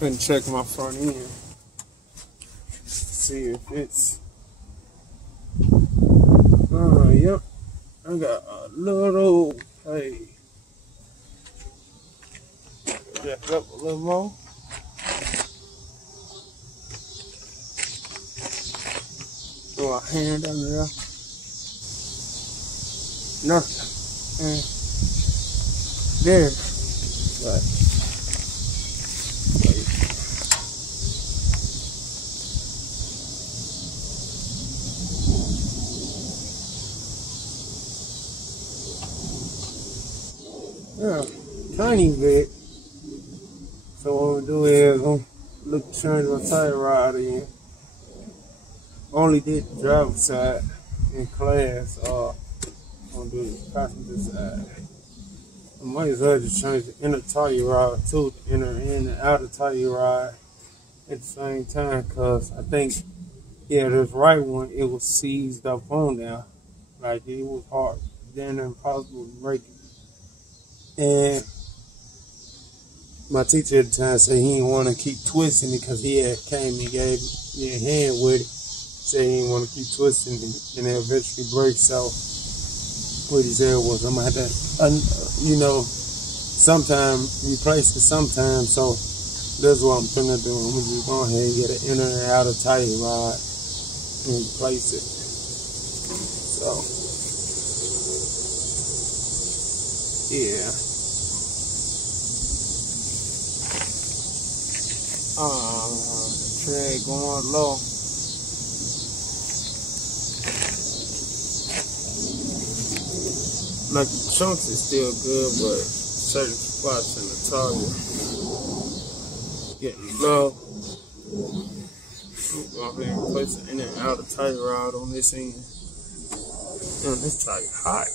Finna check my front end. See if it's. Yep. I got a little. Hey. Jack up a little more. Throw a hand under there. Nothing. And there. Right. Wait. Yeah, tiny bit. So what we'll do is look change my tire rod in. Only did the driver's side in class. I'm gonna do the passenger side. I might as well just change the inner tire rod too, the inner and the outer tire rod at the same time, cause I think this right one it was seized up on there, like it was hard, then impossible to break it. And my teacher at the time said he didn't want to keep twisting it because he had came and gave me a hand with it. Said he didn't want to keep twisting it and it eventually break. So what he said was I'm gonna have to, sometime replace it sometime. So that's what I'm gonna do. I'm gonna just go ahead and get an inner and outer tire rod and replace it. So yeah. Tread going low. Like the chunks is still good, but certain spots in the tire getting low. I'm going to replace the inner and outer tire rod on this end. Man, this tire hot.